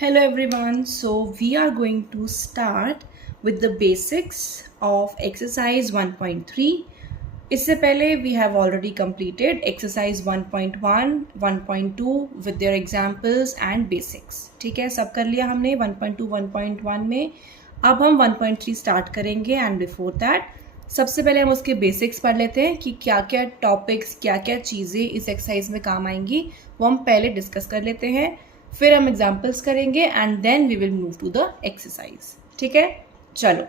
Hello everyone, so we are going to start with the basics of exercise 1.3. इससे पहले we have already completed exercise 1.1, 1.2 with their examples and basics. ठीक है, सब कर लिया हमने 1.2, 1.1 में. अब हम 1.3 स्टार्ट करेंगे and before that सबसे पहले हम उसके बेसिक्स पढ़ लेते हैं कि क्या क्या टॉपिक्स क्या क्या चीज़ें इस एक्सरसाइज में काम आएंगी, वो हम पहले डिस्कस कर लेते हैं. फिर हम एग्जाम्पल्स करेंगे and then we will move to the exercise. ठीक है, चलो.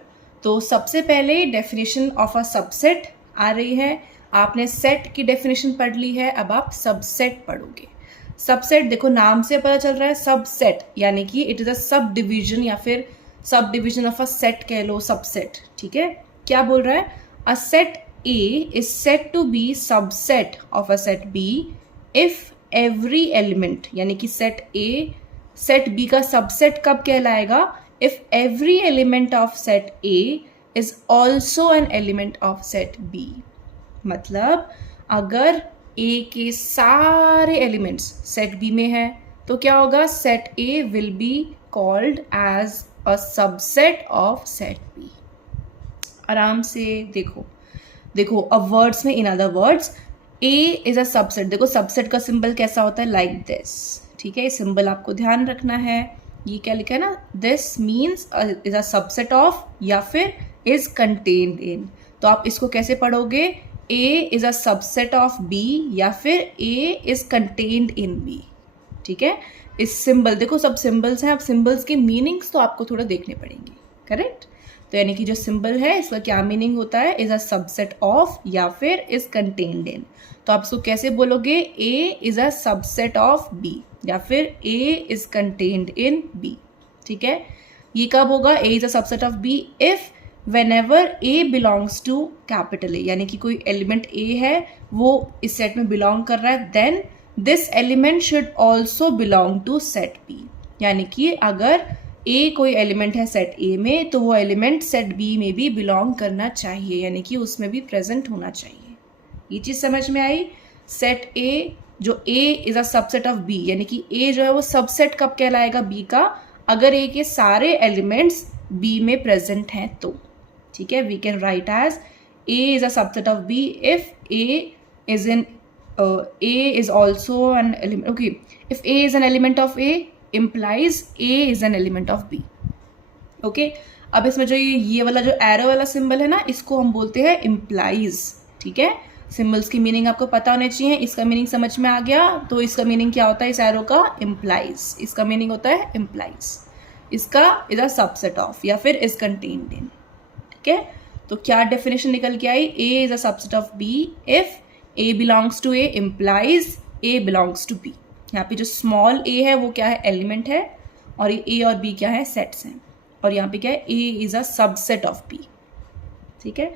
तो सबसे पहले डेफिनेशन ऑफ अ सबसेट आ रही है. आपने सेट की डेफिनेशन पढ़ ली है, अब आप सबसेट पढ़ोगे. सबसेट देखो नाम से पता चल रहा है, सबसेट यानी कि it is a sub division या फिर sub division of a set कह लो, सबसेट. ठीक है, क्या बोल रहा है? A set A is said to be subset of a set B if every element, यानी कि सेट ए सेट बी का सबसेट कब कहलाएगा? If every element of set A is also an element of set B. मतलब अगर ए के सारे elements set B में है तो क्या होगा? Set A will be called as a subset of set B. आराम से देखो अब वर्ड्स में, in other words, A is a subset. देखो सबसेट का सिंबल कैसा होता है? Like this. ठीक है, ये सिंबल आपको ध्यान रखना है. ये क्या लिखा है ना? This means is a subset of या फिर इज कंटेन्ड इन. तो आप इसको कैसे पढ़ोगे? A is a subset of B या फिर A is contained in B. ठीक है, इस सिंबल, देखो सब सिंबल्स हैं. अब सिंबल्स के मीनिंग्स तो आपको थोड़ा देखने पड़ेंगे. करेक्ट? तो यानी कि जो सिंबल है इसका क्या मीनिंग होता है? इज अ सबसेट ऑफ या फिर इज कंटेन्ड इन. तो आप इसको कैसे बोलोगे? A is a subset of B या फिर A is contained in B. ठीक है, ये कब होगा? A is a subset of B if whenever a belongs to capital A, यानी कि कोई एलिमेंट ए है वो इस सेट में बिलोंग कर रहा है, then this element should also belong to set B. यानी कि अगर ए कोई एलिमेंट है सेट ए में तो वो एलिमेंट सेट बी में भी बिलोंग करना चाहिए, यानी कि उसमें भी प्रेजेंट होना चाहिए. ये चीज़ समझ में आई? सेट ए, जो A is a subset of B, यानी कि ए जो है वो सबसेट कब कहलाएगा बी का? अगर ए के सारे एलिमेंट्स बी में प्रेजेंट हैं तो. ठीक है, we can write as A is a subset of B if A is in A is also an element. Okay, if A is an element of A implies A is an element of B. Okay, अब इसमें जो ये वाला जो arrow वाला symbol है ना, इसको हम बोलते हैं implies. ठीक है, सिंबल्स की मीनिंग आपको पता होने चाहिए. इसका मीनिंग समझ में आ गया तो इसका मीनिंग क्या होता है? इस एरो का implies. इसका मीनिंग होता है implies. इसका इज अ सबसेट ऑफ या फिर इज कंटेन्ड इन. ठीक है, तो क्या डेफिनेशन निकल के आई? A is a subset of B if A belongs to A implies A belongs to B. यहाँ पे जो स्मॉल ए है वो क्या है? एलिमेंट है. और ये ए और बी क्या है? सेट्स हैं. और यहाँ पे क्या है? A is a subset of B. ठीक है,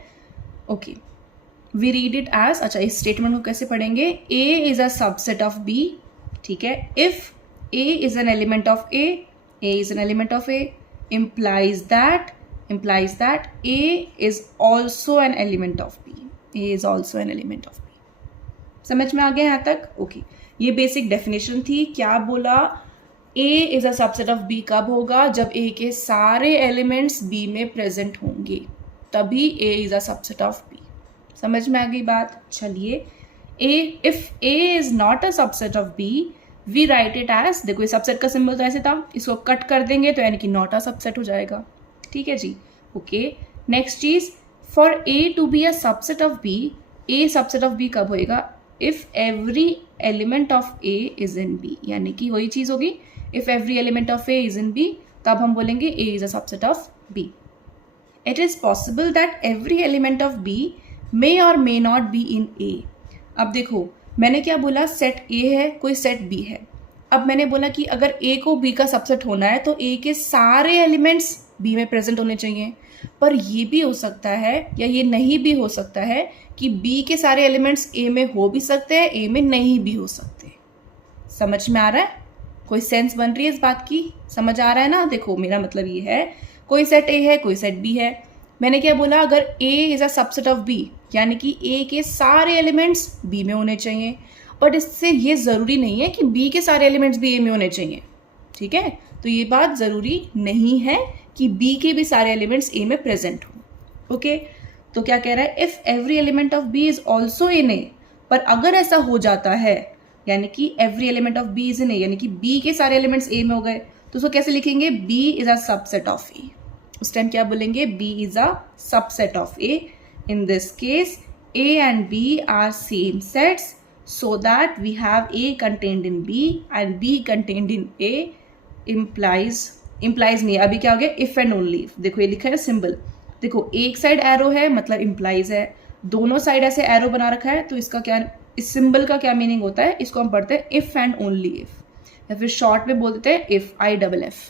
okay, we read it as. अच्छा, इस स्टेटमेंट को कैसे पढ़ेंगे? A is a subset of B. ठीक है, if A is an element of A is an element of A implies that A is also an element of B. A is also an element of B. समझ में आ गया यहाँ तक? Okay, ये basic definition थी. क्या बोला? A is a subset of B कब होगा? जब A के सारे एलिमेंट्स B में प्रेजेंट होंगे, तभी A is a subset of B. समझ में आ गई बात? चलिए, if A is not a subset of B we write it as, देखो ये सबसेट का सिंबल तो ऐसे था, इसको कट कर देंगे तो यानी कि नॉट अ सबसेट हो जाएगा. ठीक है जी, ओके. नेक्स्ट चीज, for A to B a subset of B, A subset of B कब होएगा? If every element of A is in B. यानी कि वही चीज होगी, if every element of A is in B, तब हम बोलेंगे A is a subset of B. It is possible that every element of B may और may not be in ए. अब देखो मैंने क्या बोला? सेट ए है, कोई सेट बी है. अब मैंने बोला कि अगर ए को बी का सबसेट होना है तो ए के सारे एलिमेंट्स बी में प्रेजेंट होने चाहिए. पर ये भी हो सकता है या ये नहीं भी हो सकता है कि बी के सारे एलिमेंट्स ए में हो भी सकते हैं, ए में नहीं भी हो सकते. समझ में आ रहा है? कोई सेंस बन रही है इस बात की? समझ आ रहा है ना? देखो मेरा मतलब ये है, कोई सेट ए है, कोई सेट बी है. मैंने क्या बोला? अगर A is a subset of B, यानी कि ए के सारे एलिमेंट्स बी में होने चाहिए. बट इससे ये ज़रूरी नहीं है कि बी के सारे एलिमेंट्स भी ए में होने चाहिए. ठीक है, तो ये बात ज़रूरी नहीं है कि बी के भी सारे एलिमेंट्स ए में प्रेजेंट हों। ओके, तो क्या कह रहा है, if every element of B is also in A, पर अगर ऐसा हो जाता है, यानी कि every element of B is in A, यानी कि बी के सारे एलिमेंट्स ए में हो गए, तो उसको कैसे लिखेंगे, B is a subset of A. उस टाइम क्या बोलेंगे, B is a subset of A. In this case A and B are same sets, so that we have A contained in B and B contained in A implies नहीं, अभी क्या हो गया, if and only if। देखो ये लिखा है symbol, देखो एक साइड एरो है मतलब implies है, दोनों साइड ऐसे एरो बना रखा है, तो इसका क्या, इस सिंबल का क्या मीनिंग होता है, इसको हम पढ़ते हैं if and only if, या फिर शॉर्ट में बोल देते हैं if, IFF।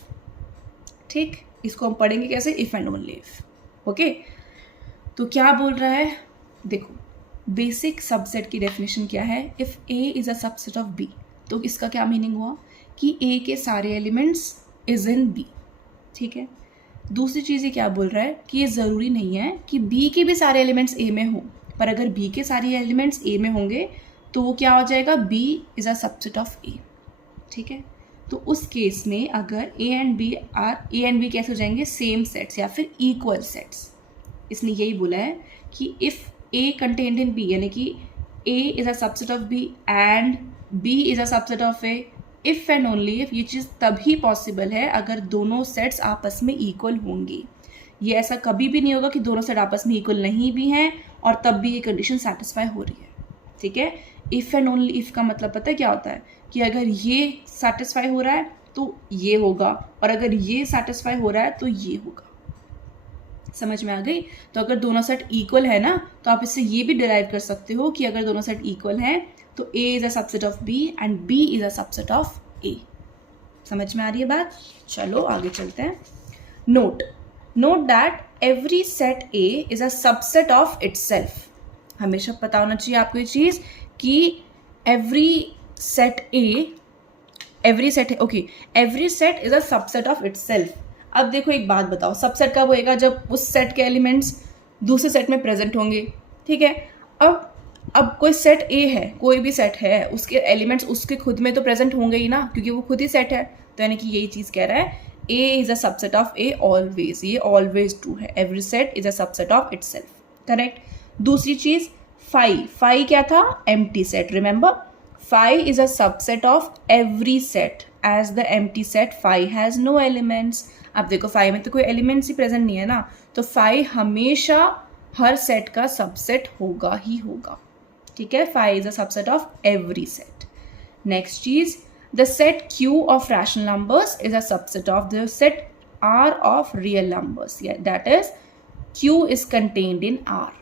ठीक, इसको हम पढ़ेंगे कैसे, if and only if। Okay, तो क्या बोल रहा है, देखो बेसिक सबसेट की डेफिनेशन क्या है, if A is a subset of B, तो इसका क्या मीनिंग हुआ कि ए के सारे एलिमेंट्स इज इन बी। ठीक है, दूसरी चीज़ ये क्या बोल रहा है कि ये ज़रूरी नहीं है कि बी के भी सारे एलिमेंट्स ए में हों, पर अगर बी के सारे एलिमेंट्स ए में होंगे तो वो क्या हो जाएगा, B is a subset of A. ठीक है, तो उस केस में अगर ए एंड बी कैसे हो जाएंगे, सेम सेट्स या फिर इक्वल सेट्स। इसने यही बोला है कि if A contained in B, यानी कि A is a subset of B and B is a subset of A, if and only if, ये चीज़ तभी पॉसिबल है अगर दोनों सेट्स आपस में इक्वल होंगी। ये ऐसा कभी भी नहीं होगा कि दोनों सेट आपस में इक्वल नहीं भी हैं और तब भी ये कंडीशन सेटिस्फाई हो रही है। ठीक है, इफ़ एंड ओनली इफ़ का मतलब पता है क्या होता है, कि अगर ये सेटिस्फाई हो रहा है तो ये होगा, और अगर ये सेटिस्फाई हो रहा है तो ये होगा। समझ में आ गई, तो अगर दोनों सेट इक्वल है ना, तो आप इससे ये भी डिराइव कर सकते हो कि अगर दोनों सेट इक्वल हैं तो A is a subset of B and B is a subset of A। समझ में आ रही है बात, चलो आगे चलते हैं। Note that every set A is a subset of itself. हमेशा पता होना चाहिए आपको ये चीज़ कि every set is a subset of itself. अब देखो एक बात बताओ, सबसेट कब होएगा, जब उस सेट के एलिमेंट्स दूसरे सेट में प्रेजेंट होंगे। ठीक है, अब कोई सेट ए है, कोई भी सेट है, उसके एलिमेंट्स उसके खुद में तो प्रेजेंट होंगे ही ना, क्योंकि वो खुद ही सेट है। तो यानी कि यही चीज़ कह रहा है, A is a subset of A always, ये ऑलवेज ट्रू है, every set is a subset of itself. Correct. दूसरी चीज़, फाई क्या था, empty set. Remember, phi is a subset of every set as the empty set phi has no elements. अब देखो phi में तो कोई एलिमेंट्स ही प्रेजेंट नहीं है ना, तो फाई हमेशा हर सेट का सबसेट होगा ही होगा। ठीक है, phi is a subset of every set. Next चीज, the set Q of rational numbers is a subset of the set R of real numbers, that is Q is contained in R.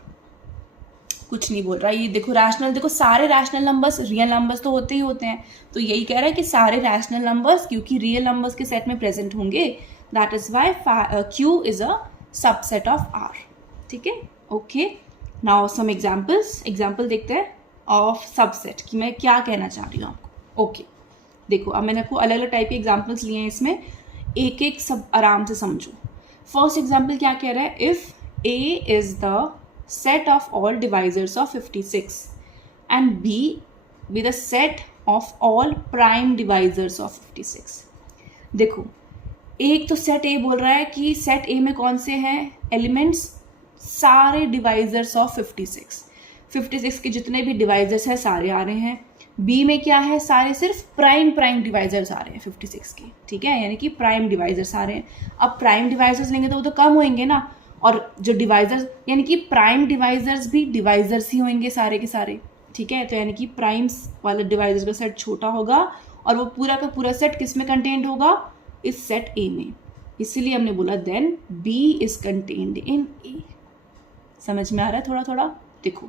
कुछ नहीं बोल रहा, ये देखो rational, देखो सारे rational numbers real numbers तो होते ही होते हैं, तो यही कह रहा है कि सारे रैशनल नंबर्स क्योंकि रियल नंबर्स के सेट में प्रेजेंट होंगे, that is why Q is a subset of R. ठीक है, ओके। नाउ सम एग्जाम्पल देखते हैं ऑफ सबसेट, कि मैं क्या कहना चाह रही हूँ आपको। ओके, देखो अब मैंने आपको अलग अलग टाइप के एग्जाम्पल्स लिए हैं, इसमें एक एक सब आराम से समझो। फर्स्ट एग्जाम्पल क्या कह रहा है, if A is the set of all divisors of 56 and B with a set of all prime divisors of 56। देखो एक तो सेट ए बोल रहा है कि सेट ए में कौन से हैं एलिमेंट्स, सारे डिवाइजर्स ऑफ 56 के जितने भी डिवाइजर्स हैं सारे आ रहे हैं। बी में क्या है, सारे सिर्फ प्राइम डिवाइजर्स आ रहे हैं 56 के। ठीक है, यानी कि प्राइम डिवाइजर्स आ रहे हैं। अब प्राइम डिवाइजर्स लेंगे तो वो तो कम होंगे ना, और जो डिवाइजर्स यानी कि प्राइम डिवाइजर्स भी डिवाइजर्स ही होंगे सारे के सारे। ठीक है, तो यानी कि प्राइम्स वाले डिवाइजर्स का सेट छोटा होगा और वो पूरा का पूरा सेट किस में कंटेन्ड होगा, इस सेट ए में। इसीलिए हमने बोला then B is contained in A. समझ में आ रहा है थोड़ा थोड़ा। देखो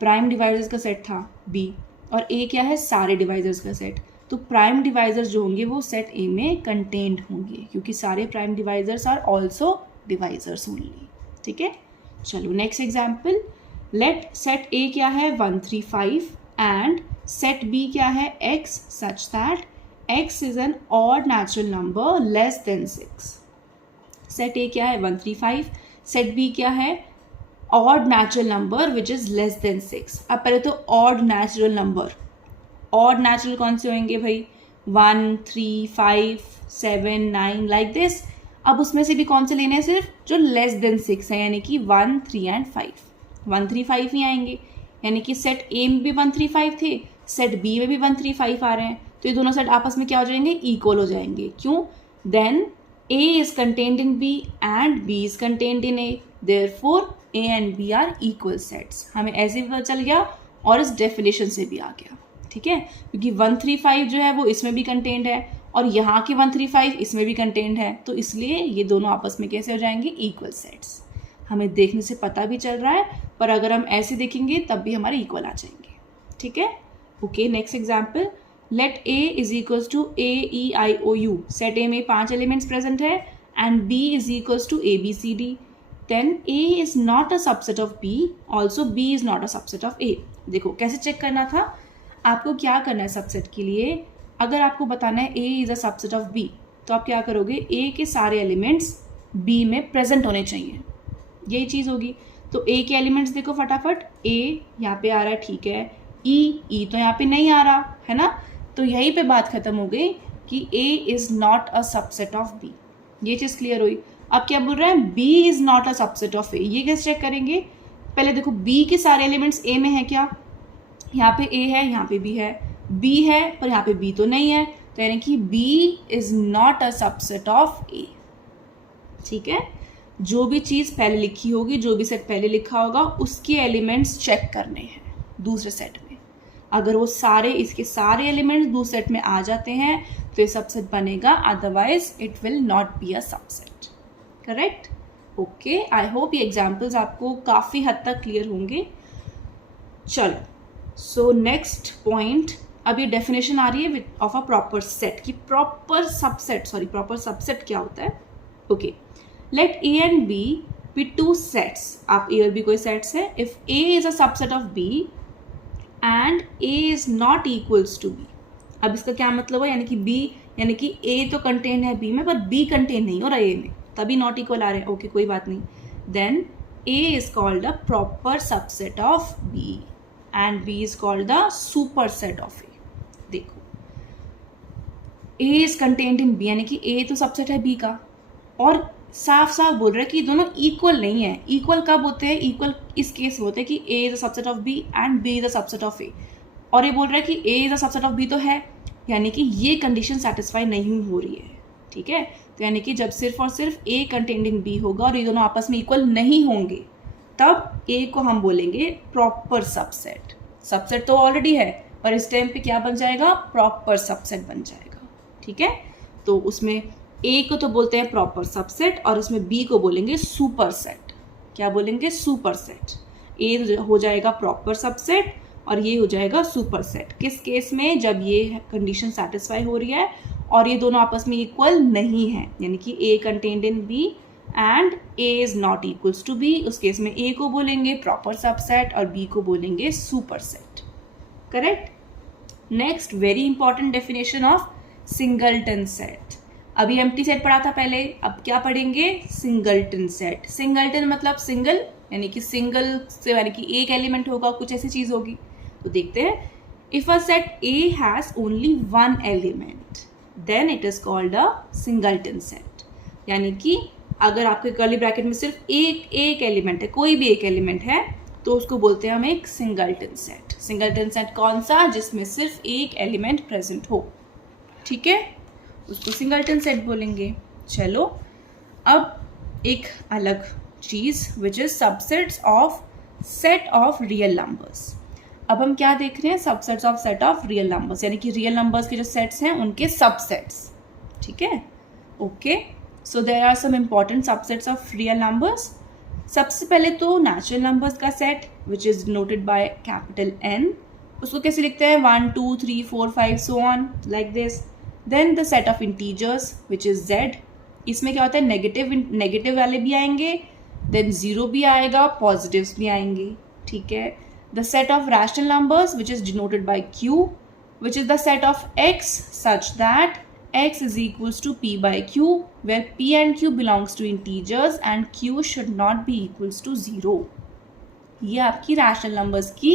प्राइम डिवाइजर्स का सेट था बी और ए क्या है, सारे डिवाइजर्स का सेट। तो प्राइम डिवाइजर्स जो होंगे वो सेट ए में कंटेन्ड होंगे, क्योंकि सारे prime divisors are also divisors only. ठीक है, चलो next example. Let set A क्या है 135 एंड सेट बी क्या है x such that x is an odd natural number less than 6। Set A क्या है 135, सेट बी क्या है odd natural number which is less than 6। अब पहले तो odd natural number, odd natural कौन से होंगे भाई, 1, 3, 5, 7, 9 लाइक दिस। अब उसमें से भी कौन से लेने हैं, सिर्फ जो लेस देन 6 है, यानी कि 1, 3 एंड 5। 1, 3, 5 ही आएंगे, यानी कि सेट ए में भी 1, 3, 5 थे, सेट बी में भी 1, 3, 5 आ रहे हैं, तो ये दोनों सेट आपस में क्या हो जाएंगे, इक्वल हो जाएंगे। क्यों? Then A is contained in B and B is contained in A. Therefore, A and B are equal sets. हमें ऐसे भी पता चल गया और इस डेफिनेशन से भी आ गया, ठीक है, क्योंकि 1, 3, 5 जो है वो इसमें भी कंटेन्ड है और यहाँ के 1, 3, 5 इसमें भी कंटेन्ड है, तो इसलिए ये दोनों आपस में कैसे हो जाएंगे, इक्वल सेट्स। हमें देखने से पता भी चल रहा है, पर अगर हम ऐसे देखेंगे तब भी हमारे इक्वल आ जाएंगे, ठीक है। Okay, next example, let A is equals to AEIOU। Set A में 5 एलिमेंट्स प्रेजेंट है and B is equals to ABCD। Then A is not a subset of B, also B is not a subset of A। देखो कैसे check करना था, आपको क्या करना है सबसेट के लिए, अगर आपको बताना है A is a subset of B, तो आप क्या करोगे, A के सारे एलिमेंट्स B में प्रेजेंट होने चाहिए, यही चीज़ होगी। तो A के एलिमेंट्स देखो फटाफट, A यहाँ पे आ रहा है, ठीक है, E तो यहाँ पे नहीं आ रहा है ना, तो यहीं पे बात खत्म हो गई कि A is not a subset of B। ये चीज़ क्लियर हुई। अब क्या बोल रहा है, B is not a subset of A। ये कैसे चेक करेंगे, पहले देखो B के सारे एलिमेंट्स A में है क्या, यहाँ पे A है, यहाँ पे B है, B है पर यहाँ पे B तो नहीं है, तो यानी कि B is not a subset of A, ठीक है। जो भी चीज़ पहले लिखी होगी, जो भी सेट पहले लिखा होगा, उसके एलिमेंट्स चेक करने हैं दूसरे सेट में। अगर वो सारे, इसके सारे एलिमेंट्स दूसरे सेट में आ जाते हैं तो ये सबसेट बनेगा, otherwise it will not be a subset, correct. Okay, I hope ये एग्जाम्पल्स आपको काफ़ी हद तक क्लियर होंगे। चलो, सो नेक्स्ट पॉइंट, अब ये डेफिनेशन आ रही है ऑफ अ प्रॉपर सेट की प्रॉपर सबसेट क्या होता है। Okay, let A and B be two sets। आप A और B कोई सेट्स है, if A is a subset of B and A is not equals to B। अब इसका क्या मतलब है, यानी कि B, यानी कि A तो कंटेन है B में पर B कंटेन नहीं हो रहा है A में, तभी नॉट इक्वल आ रहे हैं। ओके, कोई बात नहीं। Then A is called a proper subset of B and B is called the superset of A। देखो, A is contained in B, यानी कि A तो सबसेट है B का, और साफ साफ बोल रहा है कि दोनों इक्वल नहीं है। इक्वल कब होते हैं, इक्वल इस केस में होते हैं कि A is a subset of B and B is a subset of A, और ये बोल रहा है कि A is a subset of B तो है, यानी कि ये कंडीशन सेटिस्फाई नहीं हो रही है, ठीक है। तो यानी कि जब सिर्फ और सिर्फ A कंटेन्ड इन B होगा और ये दोनों आपस में इक्वल नहीं होंगे, तब A को हम बोलेंगे प्रॉपर सबसेट। सबसेट तो ऑलरेडी है, पर इस टाइम पे क्या बन जाएगा, प्रॉपर सबसेट बन जाएगा, ठीक है। तो उसमें A को तो बोलते हैं प्रॉपर सबसेट और इसमें B को बोलेंगे सुपर सेट। क्या बोलेंगे, सुपर सेट। A हो जाएगा प्रॉपर सबसेट और ये हो जाएगा सुपर सेट। किस केस में, जब ये कंडीशन सेटिस्फाई हो रही है और ये दोनों आपस में इक्वल नहीं है, यानी कि A contained in B and A is not equals to B, उस केस में A को बोलेंगे प्रॉपर सबसेट और B को बोलेंगे super set, correct. Next, very important definition of singleton set. अभी एम्प्टी सेट पढ़ा था पहले, अब क्या पढ़ेंगे, सिंगलटन सेट। सिंगलटन मतलब सिंगल, यानी कि सिंगल से यानी कि एक एलिमेंट होगा, कुछ ऐसी चीज होगी। तो देखते हैं, if a set A has only one element then it is called a singleton set. यानी कि अगर आपके कर्ली ब्रैकेट में सिर्फ एक एलिमेंट है, कोई भी एक एलिमेंट है, तो उसको बोलते हैं हम एक सिंगलटन सेट। सिंगलटन सेट कौन सा, जिसमें सिर्फ एक एलिमेंट प्रेजेंट हो, ठीक है, उसको सिंगलटन सेट बोलेंगे। चलो, अब एक अलग चीज which is subsets of set of real numbers. अब हम क्या देख रहे हैं, subsets of set of real numbers, यानी कि रियल नंबर्स के जो सेट्स हैं उनके सबसेट्स, ठीक है। Okay, so there are some important subsets of real numbers. सबसे पहले तो नेचुरल नंबर्स का set which is denoted by capital N, उसको कैसे लिखते हैं, 1, 2, 3, 4, 5 so on like this. Then the set of integers which is Z, इसमें क्या होता है, नेगेटिव वाले भी आएंगे, देन जीरो भी आएगा, पॉजिटिव्स भी आएंगे, ठीक है। The set of rational numbers which is denoted bye Q, which is the set of X such that X is equals to P by Q, where P and Q belongs to integers and Q should not be equals to 0. ये आपकी rational numbers की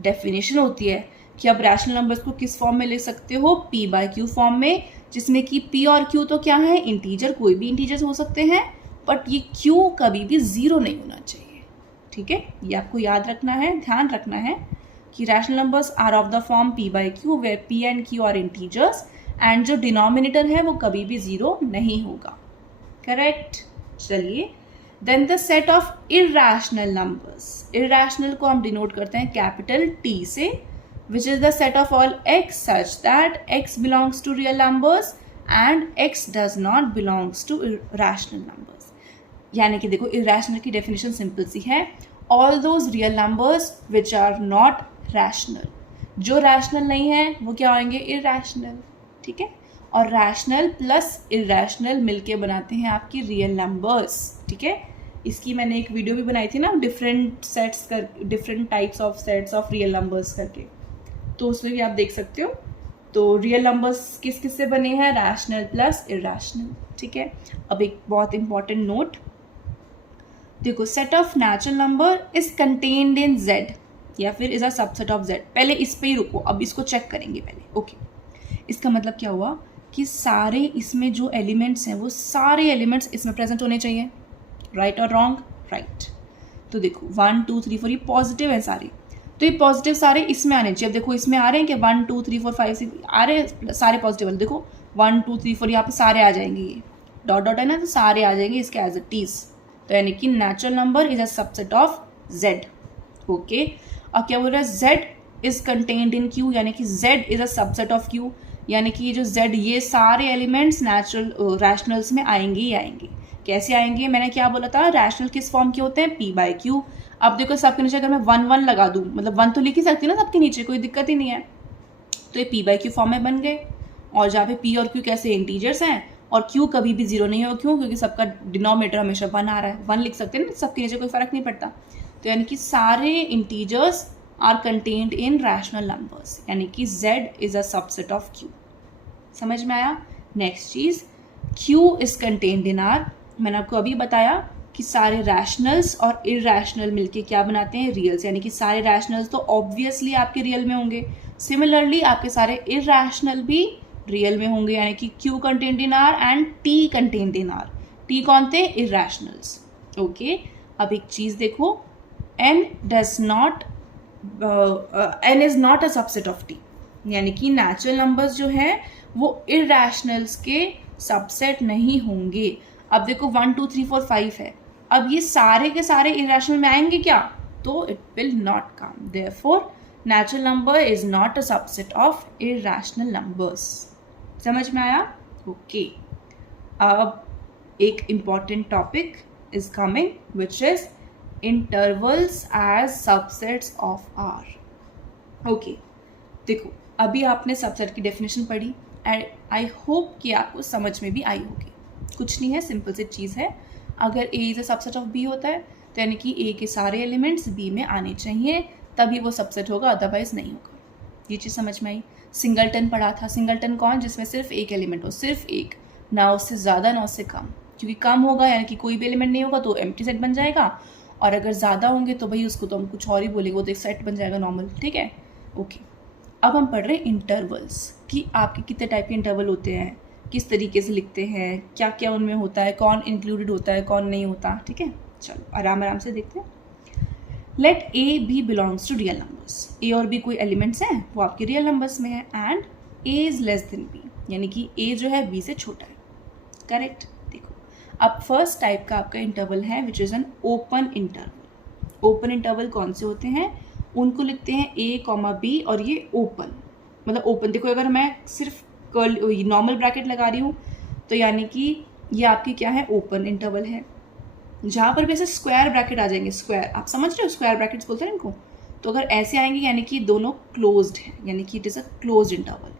definition होती है कि आप rational numbers को किस form में ले सकते हो, p बाय q फॉर्म में, जिसमें कि p और q तो क्या है, इंटीजर, कोई भी इंटीजर्स हो सकते हैं, बट ये q कभी भी 0 नहीं होना चाहिए, ठीक है। ये आपको याद रखना है, ध्यान रखना है कि rational numbers are of the form p by q where p and q are integers, and जो डिनोमिनेटर है वो कभी भी 0 नहीं होगा, करेक्ट। चलिए, then the set of irrational numbers, irrational को हम डिनोट करते हैं कैपिटल T से, which is the set of all x such that x belongs to real numbers and x does not belongs to irrational numbers। यानी कि देखो irrational की definition simple सी है, all those real numbers which are not rational, जो rational नहीं है वो क्या होंगे, irrational, ठीक है। और rational प्लस irrational मिलके बनाते हैं आपकी real numbers, ठीक है। इसकी मैंने एक वीडियो भी बनाई थी ना, डिफरेंट सेट्स कर, different types of sets of real numbers करके, तो उसमें भी आप देख सकते हो। तो रियल नंबर्स किस किस से बने हैं, रैशनल प्लस इरैशनल, ठीक है। अब एक बहुत इंपॉर्टेंट नोट देखो, set of natural number is contained in z या फिर is a subset of z। पहले इस पे ही रुको, अब इसको चेक करेंगे पहले, ओके। इसका मतलब क्या हुआ कि सारे इसमें जो एलिमेंट्स हैं वो सारे एलिमेंट्स इसमें प्रेजेंट होने चाहिए, राइट और रॉन्ग, राइट। तो देखो 1 2 3 4 ये पॉजिटिव है सारे, तो ये पॉजिटिव सारे इसमें आने चाहिए। अब देखो इसमें आ रहे हैं कि 1 2 3 4 5 6 आ रहे हैं सारे पॉजिटिव वाले, देखो 1 2 3 4 यहाँ पे सारे आ जाएंगे, ये डॉट डॉट है ना, तो सारे आ जाएंगे इसके एज इट इज। तो यानी कि natural number is a subset of z, okay. अब क्या बोल रहा है, z is contained in q, यानी कि z is a subset of q, यानी कि ये जो z, ये सारे एलिमेंट्स नेचुरल रैशनल्स में आएंगे ही आएंगे। कैसे आएंगे, मैंने क्या बोला था, रैशनल किस फॉर्म के होते हैं, p बाय q। अब देखो सबके नीचे अगर मैं 1 1 लगा दूं, मतलब 1 तो लिख ही सकती हूँ ना सबके नीचे, कोई दिक्कत ही नहीं है। तो ये p बाय q फॉर्म में बन गए, और जहाँ पे p और q कैसे इंटीजर्स हैं और q कभी भी 0 नहीं होगा, क्यों, क्योंकि सबका डिनोमिनेटर हमेशा 1 आ रहा है, 1 लिख सकते हैं ना, सबके नीचे कोई फर्क नहीं पड़ता। तो यानी कि सारे integers are contained in rational numbers, यानी कि z is a subset of q। समझ में आया। नेक्स्ट चीज, q is contained in r। मैंने आपको अभी बताया कि सारे रैशनल्स और इरैशनल मिलके क्या बनाते हैं, रियल्स, यानी कि सारे रैशनल्स तो ऑब्वियसली आपके रियल में होंगे, सिमिलरली आपके सारे इरैशनल भी रियल में होंगे, यानी कि q contained in r and t contained in r। t कौन थे, इरैशनल्स, ओके। अब एक चीज देखो, n is not a subset of t, यानी कि नेचुरल नंबर्स जो हैं वो इरैशनल्स के सबसेट नहीं होंगे। अब देखो 1 2 3 4 5 है, अब ये सारे के सारे इरैशनल में आएंगे क्या, तो it will not come, therefore natural number is not a subset of irrational numbers. समझ में आया, ओके। अब एक important topic is coming which is intervals as subsets of R, okay. देखो अभी आपने सबसेट की डेफिनेशन पढ़ी एंड आई होप कि आपको समझ में भी आई होगी। कुछ नहीं है, सिंपल सी चीज़ है, अगर a is a subset of b होता है तो यानी कि a के सारे एलिमेंट्स b में आने चाहिए, तभी वो सबसेट होगा, अदरवाइज नहीं होगा। ये चीज़ समझ में आई। सिंगलटन पढ़ा था, सिंगलटन कौन, जिसमें सिर्फ एक एलिमेंट हो, सिर्फ एक, ना उससे ज़्यादा ना उससे कम, क्योंकि कम होगा यानी कि कोई भी एलिमेंट नहीं होगा तो एम्प्टी सेट बन जाएगा, और अगर ज़्यादा होंगे तो भाई उसको तो हम कुछ और ही बोलेंगे, वो तो एक सेट बन जाएगा नॉर्मल, ठीक है, ओके। अब हम पढ़ रहे हैं इंटरवल्स, कि आपके कितने टाइप के इंटरवल होते हैं, किस तरीके से लिखते हैं, क्या क्या उनमें होता है, कौन इंक्लूडेड होता है कौन नहीं होता, ठीक है। चलो आराम आराम से देखते हैं। Let A B belongs to real numbers, A और बी कोई एलिमेंट्स हैं वो आपके रियल नंबर्स में है, and a is less than b, यानी कि ए जो है बी से छोटा है, करेक्ट। देखो अब फर्स्ट टाइप का आपका इंटरवल है which is an open interval. Open interval कौन से होते हैं, उनको लिखते हैं a कॉमा बी, और ये ओपन, मतलब ओपन। देखो अगर मैं सिर्फ कर्ल नॉर्मल ब्रैकेट लगा रही हूँ तो यानी कि ये आपकी क्या है, ओपन इंटरवल है। जहाँ पर भी ऐसे स्क्वायर ब्रैकेट आ जाएंगे, स्क्वायर आप समझ रहे हो, स्क्वायर ब्रैकेट्स बोलते हैं इनको, तो अगर ऐसे आएंगे यानी कि दोनों क्लोज्ड है, यानी कि it is a closed interval.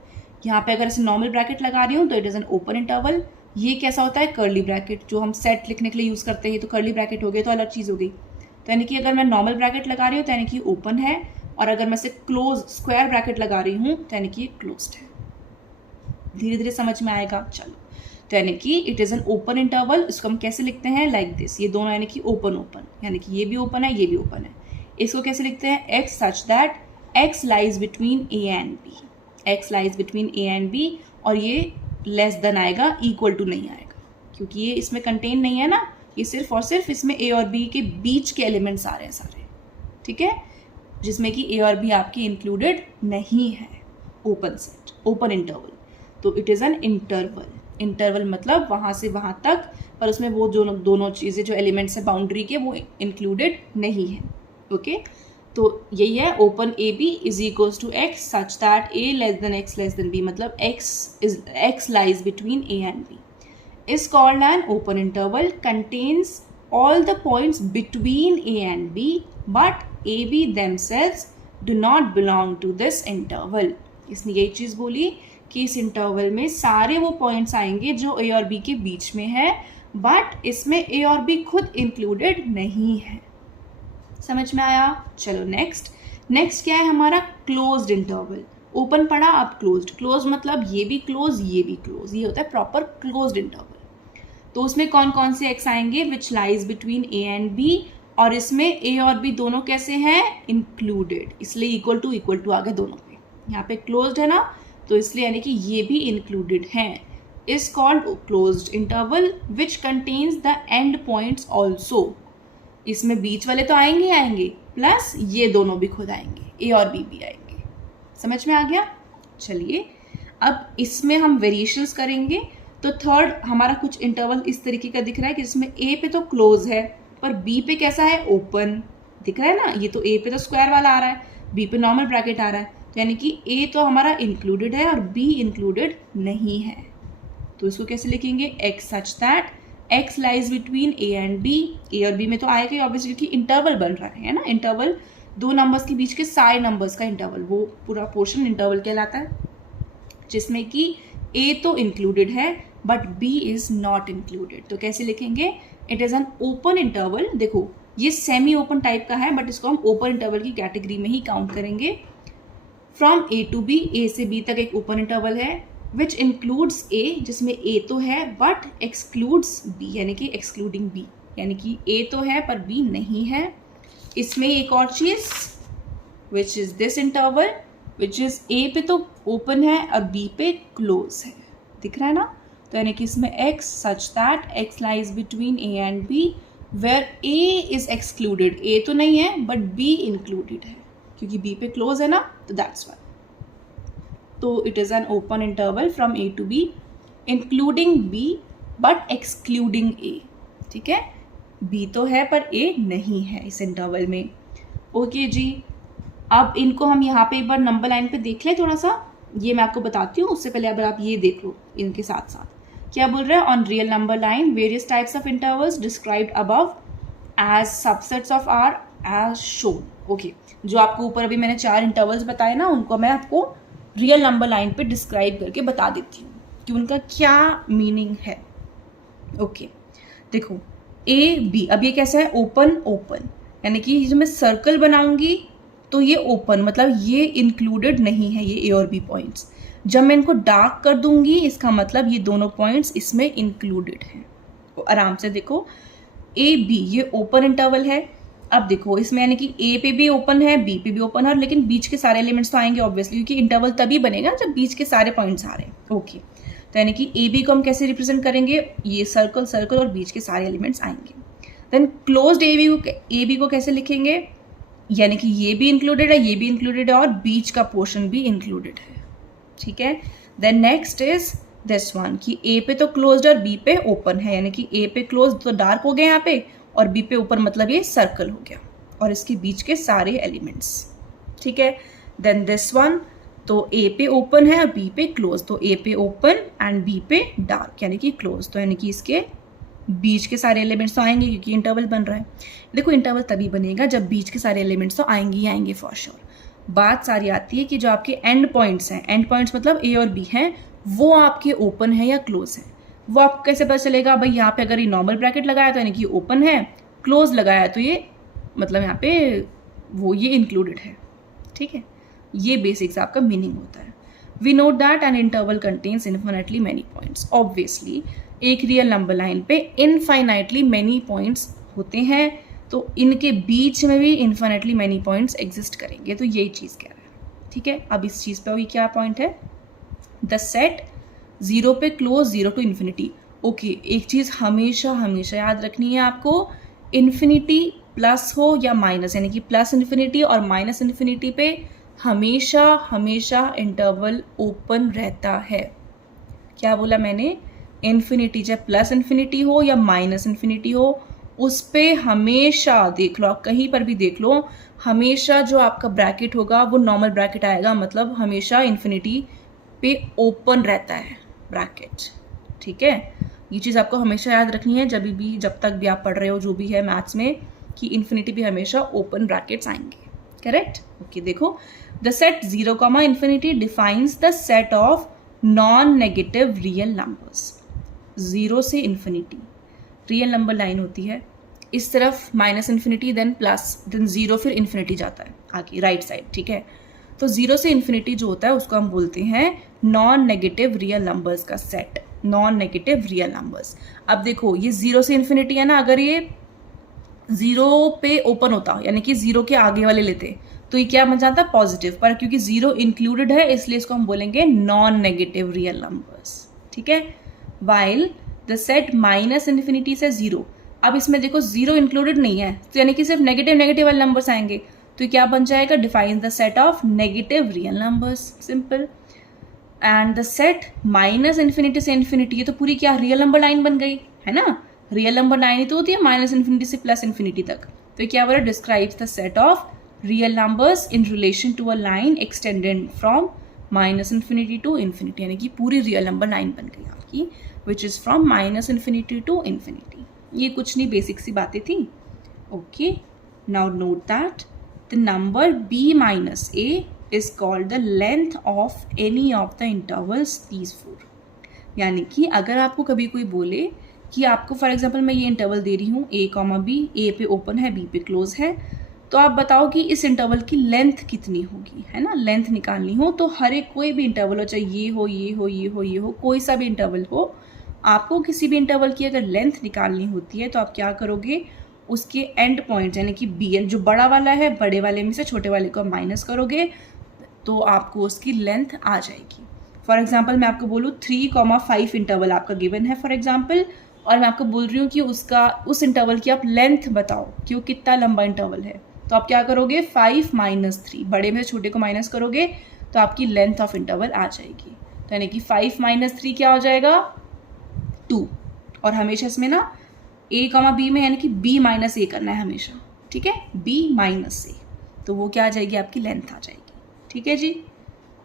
यहाँ पे अगर ऐसे नॉर्मल ब्रैकेट लगा रही हूँ तो it is an open interval. ये कैसा होता है, कर्ली ब्रैकेट, जो हम सेट लिखने के लिए यूज़ करते हैं, तो कर्ली ब्रैकेट हो गई तो अलग चीज़ हो गई। तो यानी कि अगर मैं नॉर्मल ब्रैकेट लगा रही हूँ तो यानी कि ओपन है, और अगर मैं से क्लोज स्क्वायर ब्रैकेट लगा रही हूँ तो यानी कि क्लोज्ड है। धीरे धीरे समझ में आएगा, चलो। तो यानी कि it is an open interval, इसको हम कैसे लिखते हैं, लाइक दिस, ये दोनों यानी कि ओपन ओपन, यानी कि ये भी ओपन है ये भी ओपन है। इसको कैसे लिखते हैं, x such that x lies between a and b, x lies between a and b, और ये लेस देन आएगा, इक्वल टू नहीं आएगा, क्योंकि ये इसमें कंटेन नहीं है ना, ये सिर्फ और सिर्फ इसमें a और b के बीच के एलिमेंट्स आ रहे हैं सारे, ठीक है, जिसमें कि a और b आपके इंक्लूडेड नहीं है, ओपन सेट, ओपन इंटरवल, तो it is an interval. Interval मतलब वहाँ से वहाँ तक, पर उसमें वो जो दोनों चीज़ें जो एलिमेंट्स है बाउंड्री के वो इंक्लूडेड नहीं है, ओके। तो यही है open A B is equals to x such that A less than x less than B, मतलब x lies between A and B, is called an open interval, contains all the points between A and B, but A, B themselves do not belong to this interval. इसने यही चीज़ बोली कि इस interval में सारे वो points आएंगे जो A और B के बीच में है, बट इसमें A और B खुद इंक्लूडेड नहीं है। समझ में आया? चलो नेक्स्ट क्या है हमारा? Closed interval. ओपन पढ़ा, अब क्लोज्ड। क्लोज मतलब ये भी क्लोज, ये भी क्लोज, ये होता है प्रॉपर क्लोज्ड इंटरवल। तो उसमें कौन कौन से एक्स आएंगे? Which lies between A and b, और इसमें ए और बी दोनों कैसे हैं? इंक्लूडेड, इसलिए इक्वल टू आ गए दोनों पे। यहाँ पे क्लोज्ड है ना, तो इसलिए यानी कि ये भी इंक्लूडेड हैं। Is called closed interval which contains the end points also. इसमें बीच वाले तो आएंगे, प्लस ये दोनों भी खुद आएंगे, ए और बी भी आएंगे। समझ में आ गया? चलिए अब इसमें हम वेरिएशंस करेंगे। तो थर्ड हमारा कुछ इंटरवल इस तरीके का दिख रहा है कि जिसमें ए पे तो क्लोज है, पर बी पे कैसा है? ओपन दिख रहा है ना। ये तो ए पे तो स्क्वायर वाला आ रहा है, बी पे नॉर्मल ब्रैकेट आ रहा है, तो यानी कि ए तो हमारा इंक्लूडेड है और बी इंक्लूडेड नहीं है। तो इसको कैसे लिखेंगे? X such that x lies between A and B. A और बी में तो आएगा ऑब्वियसली, क्योंकि इंटरवल बन रहा है ना। इंटरवल दो नंबर्स के बीच के सारे नंबर्स का इंटरवल, वो पूरा पोर्शन इंटरवल कहलाता है, जिसमें कि ए तो इंक्लूडेड है but b is not included. तो कैसे लिखेंगे? It is an open interval. देखो ये सेमी ओपन टाइप का है, बट इसको हम ओपन इंटरवल की कैटेगरी में ही काउंट करेंगे। फ्रॉम ए टू बी, ए से बी तक एक ओपन इंटरवल है, विच इंक्लूड्स ए, जिसमें ए तो है बट एक्सक्लूड्स बी, यानी कि एक्सक्लूडिंग बी, यानी कि ए तो है पर बी नहीं है। इसमें एक और चीज़ which is this interval, which is A पे तो ओपन है और बी पे क्लोज है, दिख रहा है ना। तो यानी कि इसमें x such that x lies between a and b, where a is excluded. a तो नहीं है बट b इंक्लूडेड है, क्योंकि b पे क्लोज है ना, तो दैट्स वाई। तो it is an open interval from a to b including b but excluding a। ठीक है, b तो है पर a नहीं है इस इंटरवल में। ओके जी, अब इनको हम यहाँ पे एक बार नंबर लाइन पे देख लें थोड़ा सा। ये मैं आपको बताती हूँ, उससे पहले अगर आप ये देख लो इनके साथ साथ क्या बोल रहे हैं। On real number line various types of intervals described above as subsets of R as shown. Okay, जो आपको ऊपर अभी मैंने 4 इंटरवल्स बताए ना, उनको मैं आपको रियल नंबर लाइन पे डिस्क्राइब करके बता देती हूँ कि उनका क्या मीनिंग है। ओके, देखो ए बी, अब ये कैसा है? ओपन ओपन, यानी कि जो मैं सर्कल बनाऊंगी तो ये ओपन, मतलब ये इंक्लूडेड नहीं है, ये ए और बी पॉइंट्स। जब मैं इनको डार्क कर दूंगी, इसका मतलब ये दोनों पॉइंट्स इसमें इंक्लूडेड हैं। तो आराम से देखो, ए बी ये ओपन इंटरवल है। अब देखो इसमें यानी कि ए पे भी ओपन है, बी पे भी ओपन है, लेकिन बीच के सारे एलिमेंट्स तो आएंगे ऑब्वियसली, क्योंकि इंटरवल तभी बनेगा जब बीच के सारे पॉइंट्स आ रहे हैं। ओके, तो यानी कि ए बी को हम कैसे रिप्रेजेंट करेंगे? ये सर्कल सर्कल और बीच के सारे एलिमेंट्स आएंगे। देन क्लोज्ड ए बी को कैसे लिखेंगे? यानी कि ये भी इंक्लूडेड है, ये भी इंक्लूडेड है, और बीच का पोर्शन भी इंक्लूडेड है। ठीक है, then next is this one कि ए पे तो क्लोज्ड और बी पे ओपन है, यानी कि ए पे क्लोज तो डार्क हो गया यहाँ पे, और बी पे ओपन मतलब ये सर्कल हो गया, और इसके बीच के सारे एलिमेंट्स। ठीक है, देन दिस वन तो ए पे ओपन है और बी पे क्लोज, तो ए पे ओपन एंड बी पे डार्क यानी कि क्लोज, तो यानी कि इसके बीच के सारे एलिमेंट्स तो आएंगे क्योंकि इंटरवल बन रहा है। देखो इंटरवल तभी बनेगा जब बीच के सारे एलिमेंट्स तो आएंगे ही आएंगे फॉर श्योर। बात सारी आती है कि जो आपके एंड पॉइंट्स हैं, एंड पॉइंट्स मतलब ए और बी हैं, वो आपके ओपन है या क्लोज है। वो आपको कैसे पता चलेगा? भाई यहाँ पे अगर ये नॉर्मल ब्रैकेट लगाया तो यानी कि ओपन है, क्लोज लगाया तो ये मतलब यहाँ पे वो ये इंक्लूडेड है। ठीक है, ये बेसिक्स आपका मीनिंग होता है। We note that an interval contains infinitely many points. Obviously एक रियल नंबर लाइन पे इनफाइनाइटली मैनी पॉइंट्स होते हैं, तो इनके बीच में भी इन्फिनिटली मैनी पॉइंट्स एग्जिस्ट करेंगे। तो यही चीज़ कह रहा है। ठीक है, अब इस चीज़ पे क्या पॉइंट है, द सेट 0 पे क्लोज 0 टू इन्फिनिटी। ओके, एक चीज़ हमेशा हमेशा याद रखनी है आपको, इन्फिनिटी प्लस हो या माइनस, यानी कि प्लस इन्फिनिटी और माइनस इन्फिनिटी पे हमेशा हमेशा इंटरवल ओपन रहता है। क्या बोला मैंने, इन्फिनिटी चाहे प्लस इन्फिनिटी हो या माइनस इन्फिनिटी हो, उस पे हमेशा देख लो, आप कहीं पर भी देख लो, हमेशा जो आपका ब्रैकेट होगा वो नॉर्मल ब्रैकेट आएगा, मतलब हमेशा इन्फिनिटी पे ओपन रहता है ब्रैकेट। ठीक है, ये चीज़ आपको हमेशा याद रखनी है जब तक भी आप पढ़ रहे हो जो भी है मैथ्स में, कि इन्फिनिटी भी हमेशा ओपन ब्रैकेट्स आएंगे। करेक्ट। ओके, देखो, the set 0, infinity defines the set of non negative real numbers. 0 से इन्फिनिटी रियल नंबर लाइन होती है, इस तरफ minus infinity then plus then 0 फिर इन्फिनिटी जाता है आगे राइट साइड। ठीक है, तो 0 से इन्फिनिटी जो होता है उसको हम बोलते हैं नॉन नेगेटिव रियल नंबर्स का set, non negative real numbers. अब देखो, ये 0 से इन्फिनिटी है ना, अगर ये 0 पे ओपन होता, यानी कि 0 के आगे वाले लेते, तो ये क्या बन जाता, पॉजिटिव, पर क्योंकि 0 इंक्लूडेड है इसलिए इसको हम बोलेंगे नॉन नेगेटिव रियल नंबर्स। ठीक है, while the set minus infinity से 0, अब इसमें देखो 0 इंक्लूडेड नहीं है, तो यानी कि सिर्फ नेगेटिव नेगेटिव वाले नंबर्स आएंगे, तो क्या बन जाएगा, define the set of negative real numbers, simple. And the set minus infinity से इन्फिनिटी, ये तो पूरी क्या रियल नंबर लाइन बन गई है ना, रियल नंबर लाइन ही तो होती है माइनस इन्फिनिटी से प्लस इन्फिनिटी तक, तो क्या बोला, describes the set of real numbers in relation to a line extended from minus infinity to infinity, यानी कि पूरी रियल नंबर लाइन बन गई आपकी, which is from minus infinity to infinity. ये कुछ नहीं, बेसिक सी बातें थी। Okay, now note that the number b minus a is called the length of any of the intervals these four। यानी कि अगर आपको कभी कोई बोले कि आपको फॉर एग्जांपल मैं ये इंटरवल दे रही हूँ a, b, a पे ओपन है b पे क्लोज है, तो आप बताओ कि इस इंटरवल की लेंथ कितनी होगी, है ना, लेंथ निकालनी हो, तो हर एक कोई भी इंटरवल हो, चाहे ये हो ये हो ये हो ये हो, कोई सा भी इंटरवल हो, आपको किसी भी इंटरवल की अगर लेंथ निकालनी होती है तो आप क्या करोगे, उसके एंड पॉइंट यानी कि बी एन जो बड़ा वाला है, बड़े वाले में से छोटे वाले को माइनस करोगे तो आपको उसकी लेंथ आ जाएगी। फॉर एग्जांपल मैं आपको बोलूँ 3,5 इंटरवल आपका गिवन है फॉर एग्जांपल, और मैं आपको बोल रही हूँ कि उस इंटरवल की आप लेंथ बताओ कि वो कितना लंबा इंटरवल है, तो आप क्या करोगे, 5 - 3, बड़े में छोटे को माइनस करोगे तो आपकी लेंथ ऑफ इंटरवल आ जाएगी, तो यानी कि 5 - 3 क्या हो जाएगा, 2। और हमेशा इसमें ना a, b में यानी कि b - a करना है हमेशा, ठीक है, b - a, तो वो क्या आ जाएगी, आपकी लेंथ आ जाएगी। ठीक है जी,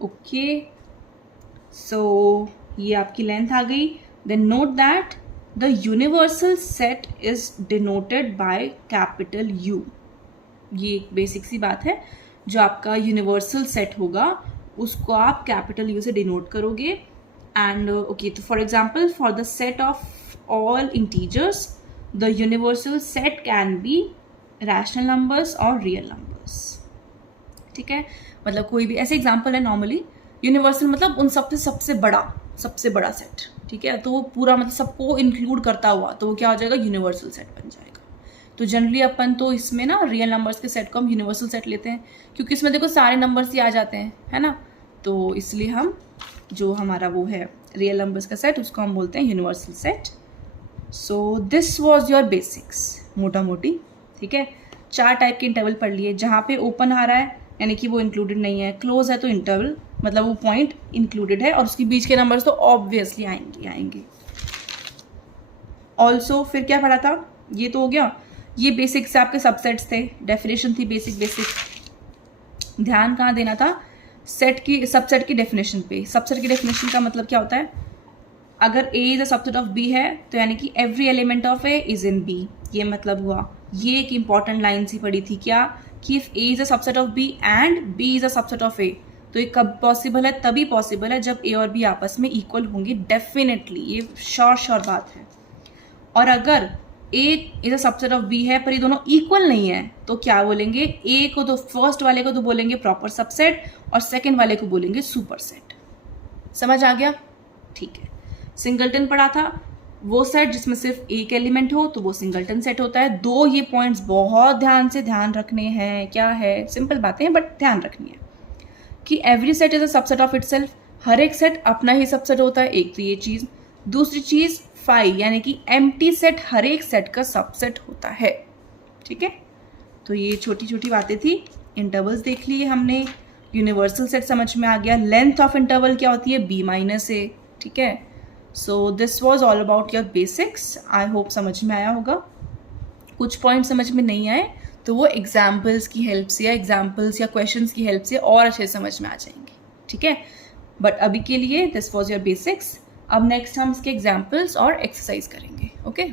ओके, सो ये आपकी लेंथ आ गई। Then note that the universal set is denoted by capital U। ये एक बेसिक सी बात है, जो आपका यूनिवर्सल सेट होगा उसको आप कैपिटल U से डिनोट करोगे। एंड ओके, तो for example for the set of all integers the universal set can be rational numbers और real numbers। ठीक है, मतलब कोई भी ऐसे एग्जांपल है, नॉर्मली यूनिवर्सल मतलब उन सबसे बड़ा सेट, ठीक है, तो वो पूरा मतलब सबको इंक्लूड करता हुआ, तो वो क्या हो जाएगा, यूनिवर्सल सेट बन जाएगा। तो जनरली अपन तो इसमें ना रियल नंबर्स के सेट को हम यूनिवर्सल सेट लेते हैं, क्योंकि इसमें देखो सारे नंबर्स ही आ जाते हैं, है ना, तो इसलिए हम जो हमारा वो है रियल नंबर्स का सेट उसको हम बोलते हैं universal set. So this was your basics मोटा मोटी। ठीक है, 4 टाइप के इंटरवल पढ़ लिए, जहाँ पे ओपन आ रहा है यानी कि वो इंक्लूडेड नहीं है, क्लोज है तो इंटरवल मतलब वो पॉइंट इंक्लूडेड है, और उसके बीच के नंबर्स तो ऑब्वियसली आएंगे। ऑल्सो फिर क्या पढ़ा था, ये तो हो गया, ये बेसिक से आपके सबसेट्स थे, डेफिनेशन थी बेसिक। ध्यान कहाँ देना था, सबसेट की डेफिनेशन पे। सबसेट की डेफिनेशन का मतलब क्या होता है, अगर A is a subset of B है तो यानी कि every element of A is in B, ये मतलब हुआ। ये एक इंपॉर्टेंट लाइन सी पड़ी थी क्या, कि if A is a subset of B and B is a subset of A, तो ये कब पॉसिबल है, तभी पॉसिबल है जब A और B आपस में इक्वल होंगे, डेफिनेटली, ये श्योर बात है। और अगर A is a subset of B है पर ये दोनों इक्वल नहीं है, तो क्या बोलेंगे, A को तो फर्स्ट वाले को तो बोलेंगे प्रॉपर सबसेट और सेकेंड वाले को बोलेंगे सुपर सेट। समझ आ गया, ठीक है। सिंगलटन पढ़ा था, वो सेट जिसमें सिर्फ एक एलिमेंट हो तो वो सिंगलटन सेट होता है। 2 ये पॉइंट्स बहुत ध्यान से ध्यान रखने हैं, क्या है, सिंपल बातें हैं बट ध्यान रखनी है। कि every set is a subset of itself, हर एक सेट अपना ही सबसेट होता है, एक तो ये चीज। दूसरी चीज फाई यानी कि एम्प्टी सेट हर एक सेट का सबसेट होता है। ठीक है, तो ये छोटी छोटी बातें थी। इंटरवल्स देख लिए हमने, यूनिवर्सल सेट समझ में आ गया, लेंथ ऑफ इंटरवल क्या होती है b-a। ठीक है, so this was all about your basics. I hope समझ में आया होगा। कुछ पॉइंट समझ में नहीं आए तो वो एग्जाम्पल्स की हेल्प से या एग्जाम्पल्स या क्वेश्चंस की हेल्प से और अच्छे समझ में आ जाएंगे। ठीक है, बट अभी के लिए दिस वाज योर बेसिक्स। अब नेक्स्ट हम इसके एग्जाम्पल्स और एक्सरसाइज करेंगे। ओके